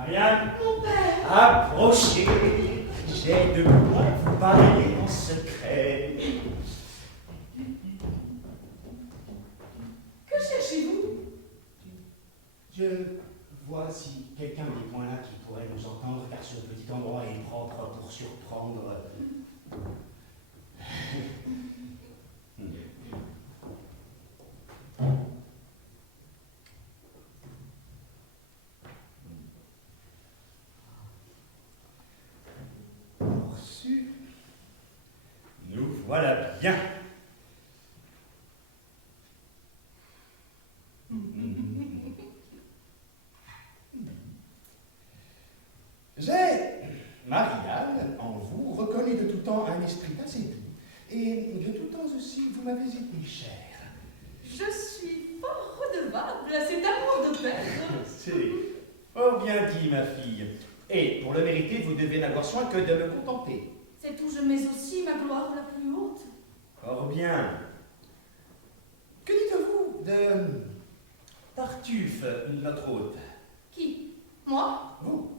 Marianne, Mon père. approchez. J'ai de quoi vous parler en secret. Que cherchez-vous? Je vois si quelqu'un des coins là qui pourrait nous entendre, car ce petit endroit est propre pour surprendre. Reçu. Nous voilà bien. J'ai, Marianne, en vous, reconnu de tout temps un esprit assez doux, et de tout temps aussi, vous m'avez été chère. Je suis fort redevable à cet amour de père. C'est fort bien dit, ma fille. Et pour le mériter, vous devez n'avoir soin que de me contenter. C'est où je mets aussi ma gloire la plus haute. Fort bien. Que dites-vous de Tartuffe, notre hôte? Qui? Moi? Vous.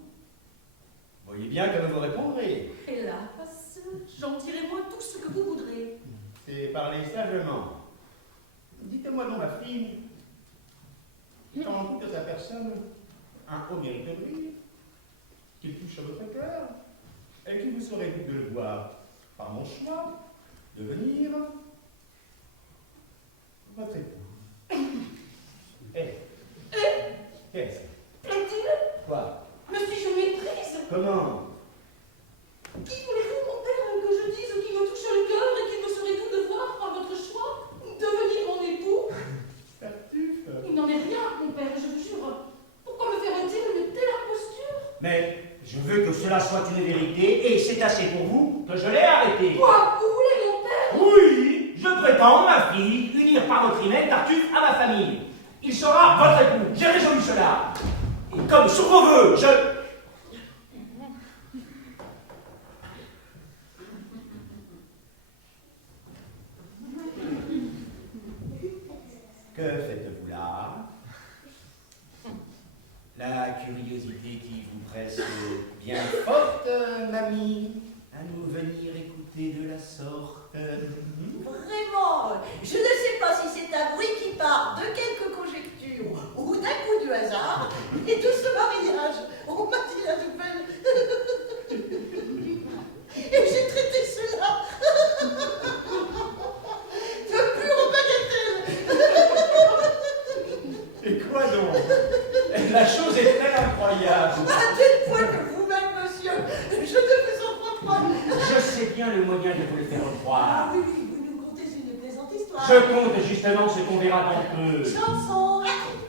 Voyez bien que vous répondrez. Hélas, j'en dirai moi tout ce que vous voudrez. C'est parler sagement. Dites-moi donc, ma fille, en toute sa personne, un haut mérite de lui, qu'il touche à votre cœur, et qu'il vous serait dû de le voir par mon choix, devenir votre époux. Qu'est-ce? Plaît-il? Quoi? Me suis-je méprise? Comment? Qui voulez-vous, mon père, que je dise qui me touche le cœur et qu'il me serait doux de voir par votre choix devenir mon époux? Tartuffe. Il n'en est rien, mon père, je vous jure. Pourquoi me ferait-il une telle imposture? Mais je veux que cela soit une vérité, et c'est assez pour vous que je l'ai arrêté. Quoi? Vous voulez, mon père? Oui, je prétends, ma fille, unir par votre email Tartuffe à ma famille. Il sera votre époux. J'ai résolu cela. Et comme sur vos voeux, Que faites-vous là? La curiosité qui vous presse bien forte, mamie, à nous venir écouter de la sorte. Vraiment, je ne sais pas si c'est un bruit qui part de quelques conjectures ou d'un coup du hasard, et tout ce mariage, on m'a dit la nouvelle. Et j'ai traité cela de pure bagatelle. Et quoi donc? La chose est très incroyable. À tel point que vous-même, monsieur, je ne vous en crois pas. Je sais bien le moyen de vous le faire croire. Ah oui, oui, vous nous contez une plaisante histoire. Je compte justement ce qu'on verra dans peu. Chanson.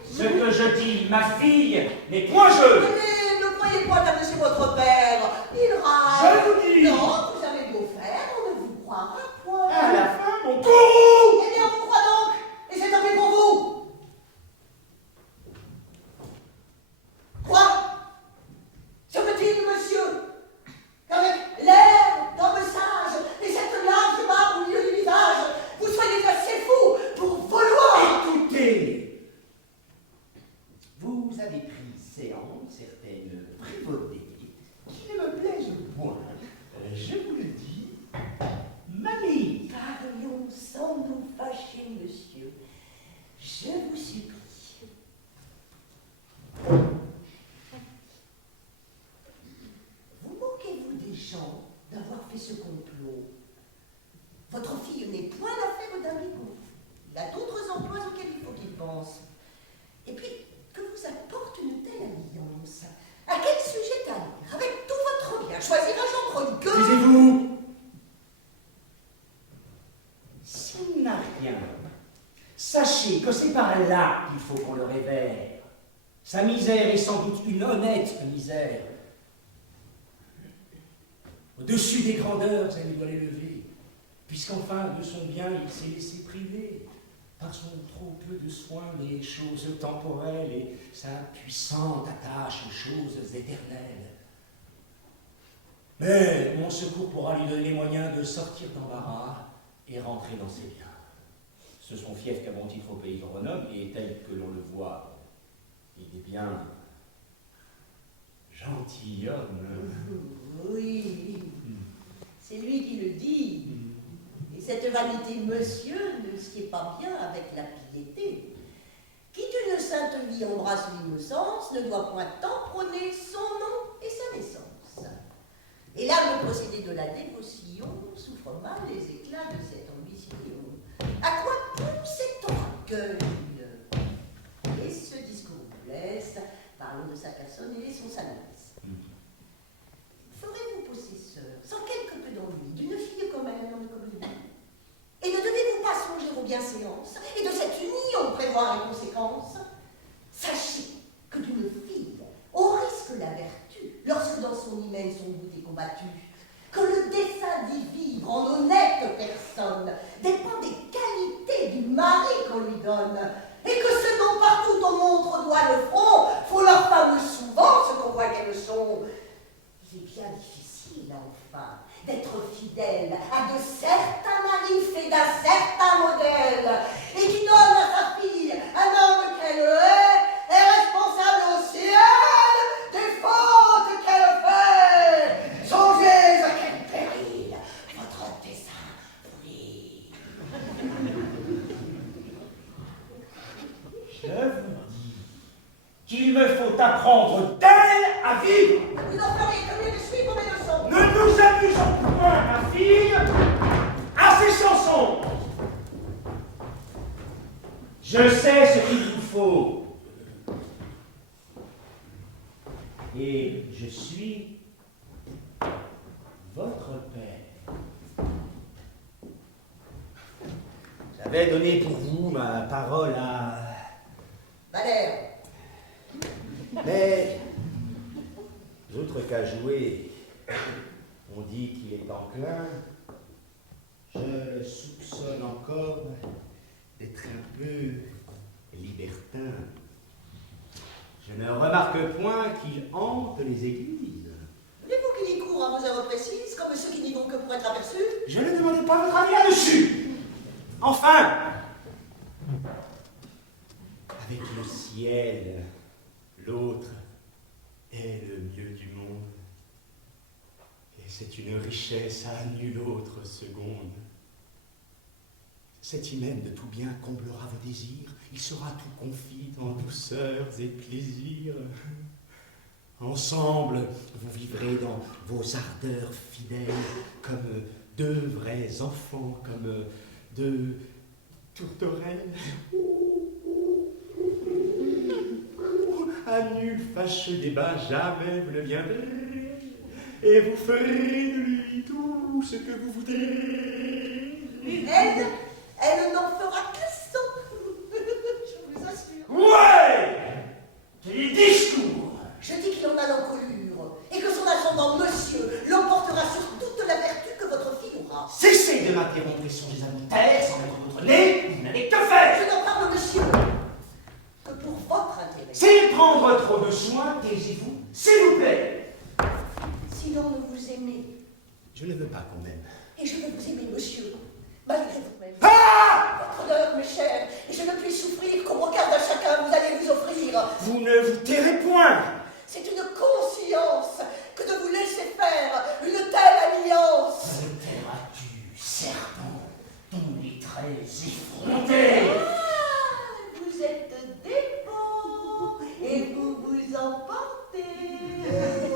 Ce que je dis, ma fille, n'est point je. Mais ne croyez pas à monsieur votre père. Il râle. Je vous dis. Non, vous avez beau faire, on ne vous croira point. À la fin, mon courroux. Eh bien, on vous croit donc. Et c'est tant pis pour vous. Quoi? Se peut-il, monsieur, qu'avec l'air d'homme sage et cette large barbe au milieu du visage, vous soyez assez fou pour vouloir. Écoutez, vous avez pris séance certaines privautés qui ne me plaisent point. Je vous le dis, mamie. Parlons sans nous fâcher, monsieur. Je vous supplie. Vous moquez-vous des gens d'avoir fait ce complot? Votre fille n'est point l'affaire d'un rigot. Il a d'autres emplois auxquels il faut qu'il pense. Et puis, que vous apporte une telle alliance? À quel sujet aller? Avec tout votre bien, choisir un genre que... Taisez-vous. S'il n'a rien, sachez que c'est par là qu'il faut qu'on le révère. Sa misère est sans doute une honnête misère. Au-dessus des grandeurs, elle doit l'élever, puisqu'enfin de son bien il s'est laissé priver, par son trop peu de soins des choses temporelles et sa puissante attache aux choses éternelles. Mais mon secours pourra lui donner les moyens de sortir d'embarras et rentrer dans ses biens. Ce sont fiefs qu'à bon titre au pays j'en renomme, et tel que l'on le voit, il est bien monsieur, ne sciez pas bien avec la piété. Qui d'une sainte vie embrasse l'innocence ne doit point tant prôner son nom et sa naissance. Et là, le procédé de la dévotion souffre mal les éclats de cette ambition. À quoi tout cet orgueil? Et ce discours vous blesse, parlons de sa personne et laissons sa noblesse. Ferez-vous possesseur, sans quelque peu d'ennui, d'une fille comme elle, un homme comme lui? Et ne devez-vous pas songer aux bienséances et de cette union prévoir les conséquences? Sachez que d'une fille, on risque la vertu lorsque dans son hymen son goût est combattu, que le dessein d'y vivre en honnête personne dépend des qualités du mari qu'on lui donne, et que ce dont partout on montre doit le front, faut leur fameux souvent ce qu'on voit qu'elles sont. Il est bien difficile, enfin, d'être fidèle à de certains maris faits d'un certain modèle, et qui donne à sa fille un homme qu'elle est responsable au ciel des fautes qu'elle fait. Songez à quel péril votre dessein vous livre. Je vous dis qu'il me faut apprendre d'elle à vivre. Vous en ferez que mieux de suivre mes leçons. Ne nous amusons point, ma fille, à ces chansons. Je sais ce qu'il vous faut. Et je suis votre père. J'avais donné pour vous ma parole à... Valère. Mais, outre qu'à jouer, on dit qu'il est enclin, je le soupçonne encore d'être un peu libertin. Je ne remarque point qu'il hante les églises. Voulez-vous qu'il y court à vos heures précises, comme ceux qui n'y vont que pour être aperçus? Je ne demande pas votre avis là-dessus. Enfin, avec le ciel, l'autre est le mieux du monde. Et c'est une richesse à nulle autre seconde. Cet hymen de tout bien comblera vos désirs. Il sera tout confit en douceurs et plaisirs. Ensemble, vous vivrez dans vos ardeurs fidèles comme deux vrais enfants, comme deux tourterelles. À nul fâcheux débat, jamais vous ne viendrez, et vous ferez de lui tout ce que vous voudrez. Elle n'en fera qu'un son, je vous assure. Ouais! Quel discours! Je dis qu'il en a l'encolure, et que son ascendant monsieur l'emportera sur toute la vertu que votre fille aura. Cessez de m'interrompre sur les adultères sans mettre votre nez, vous n'avez que faire! Je n'en parle, monsieur, que pour votre intérêt. C'est prendre trop de soin, taisez-vous, s'il vous plaît. Sinon, nous vous aimez, Je ne veux pas qu'on m'aime. et je veux vous aimer, monsieur, malgré vous-même. Ah! Votre honneur, mes chers, et je ne puis souffrir qu'au regard d'un chacun vous allez vous offrir. Vous ne vous tairez point! C'est une conscience que de vous laisser faire une telle alliance. Me tairas-tu, serpent, dont les traits effrontés? Ah, vous êtes dévot et vous vous emportez.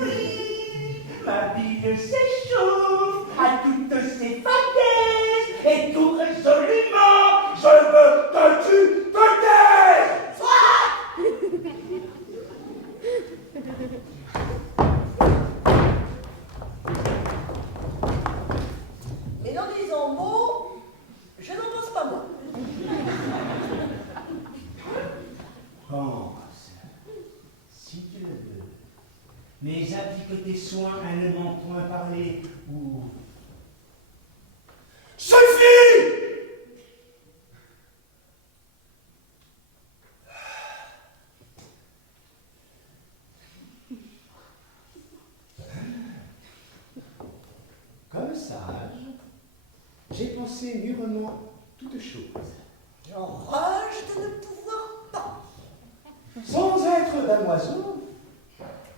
Oui, ma bille s'échauffe à toutes ces falaises, et tout résolument, je veux que tu te taises! Mais n'en disant mot, je n'en pense pas moi. Pense, si tu le veux, mais applique tes soins à ne m'en point parler, ou... Suffit! Comme sage, j'ai pensé mûrement toutes choses. J'enrage de ne pouvoir pas. Sans être damoiseau,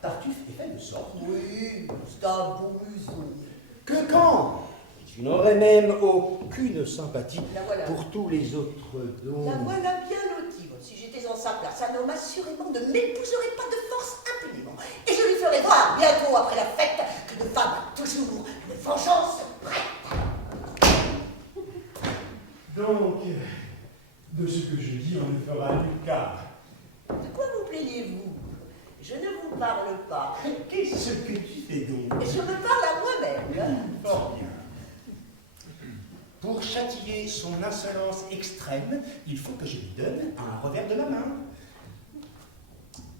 Tartuffe est fait de sorte Oui, c'est un bon museau. que quand Tu n'aurais même aucune sympathie La voilà. pour tous les autres dons. La voilà bien lotie. Si j'étais en sa place, un homme assurément ne m'épouserait pas de force impunément. Et je lui ferai voir, bientôt après la fête, qu'une femme a toujours une vengeance prête. Donc, de ce que je dis, on ne fera nulle cas. De quoi vous plaignez-vous? Je ne vous parle pas. Qu'est-ce que tu fais donc? Je me parle à moi-même. Fort bien. Pour châtier son insolence extrême, il faut que je lui donne un revers de la main.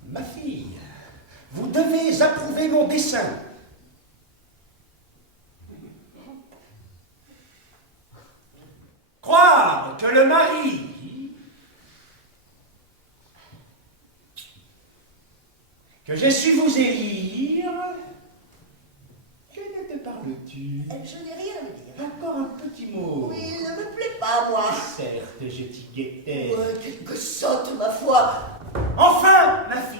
Ma fille, vous devez approuver mon dessein. Croire que le mari que j'ai su vous élire. Que te parles-tu? Je n'ai rien à me dire. Encore un petit mot. Oui, il ne me plaît pas, moi. Certes, je t'y guettais. Ouais, quelque sotte, ma foi. Enfin, ma fille,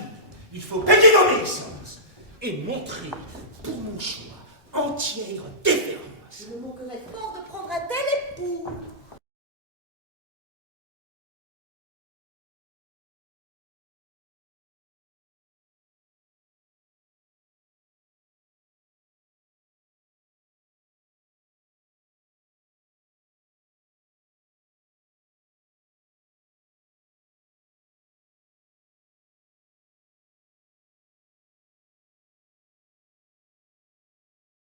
il faut payer l'obéissance et montrer pour mon choix entière déférence. Je me moquerais fort de prendre un tel époux.